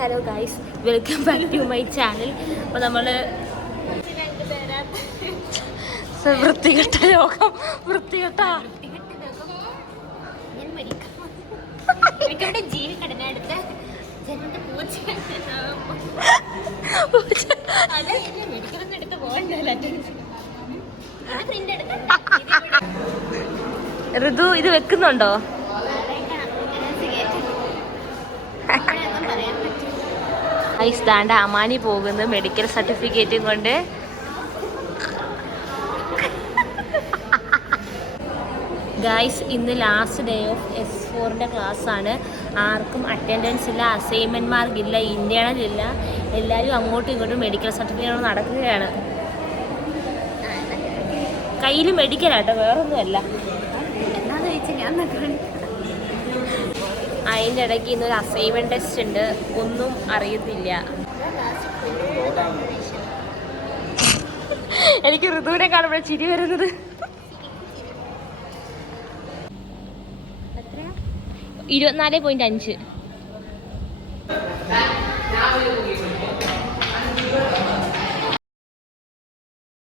Hello guys, welcome back to my channel. അപ്പോൾ നമ്മൾ വൃത്തികെട്ട ലോകം, വൃത്തികെട്ട ഋതു ഇത് വെക്കുന്നുണ്ടോ? ഗൈസ് ദാണ്ട അമാനി പോകുന്നു മെഡിക്കൽ സർട്ടിഫിക്കറ്റും കൊണ്ട്. ഗൈസ് ഇന്ന് ലാസ്റ്റ് ഡേ ഓഫ് S4-ൻ്റെ ക്ലാസ്സാണ്. ആർക്കും അറ്റൻഡൻസ് ഇല്ല, അസൈൻമെൻറ്റ് മാർക്കില്ല, ഇന്റേണൽ ഇല്ല. എല്ലാവരും അങ്ങോട്ടും ഇങ്ങോട്ടും മെഡിക്കൽ സർട്ടിഫിക്കറ്റ് നടക്കുകയാണ്. കയ്യിൽ മെഡിക്കലാട്ടോ, വേറൊന്നുമല്ല. അതിൻ്റെ ഇടയ്ക്ക് ഇന്നൊരു അസൈൻമെൻറ്റ് ടെസ്റ്റ് ഉണ്ട്, ഒന്നും അറിയത്തില്ല. എനിക്ക് ഋതുവിനെ കാണുമ്പോൾ ചിരി വരുന്നത്. 24.5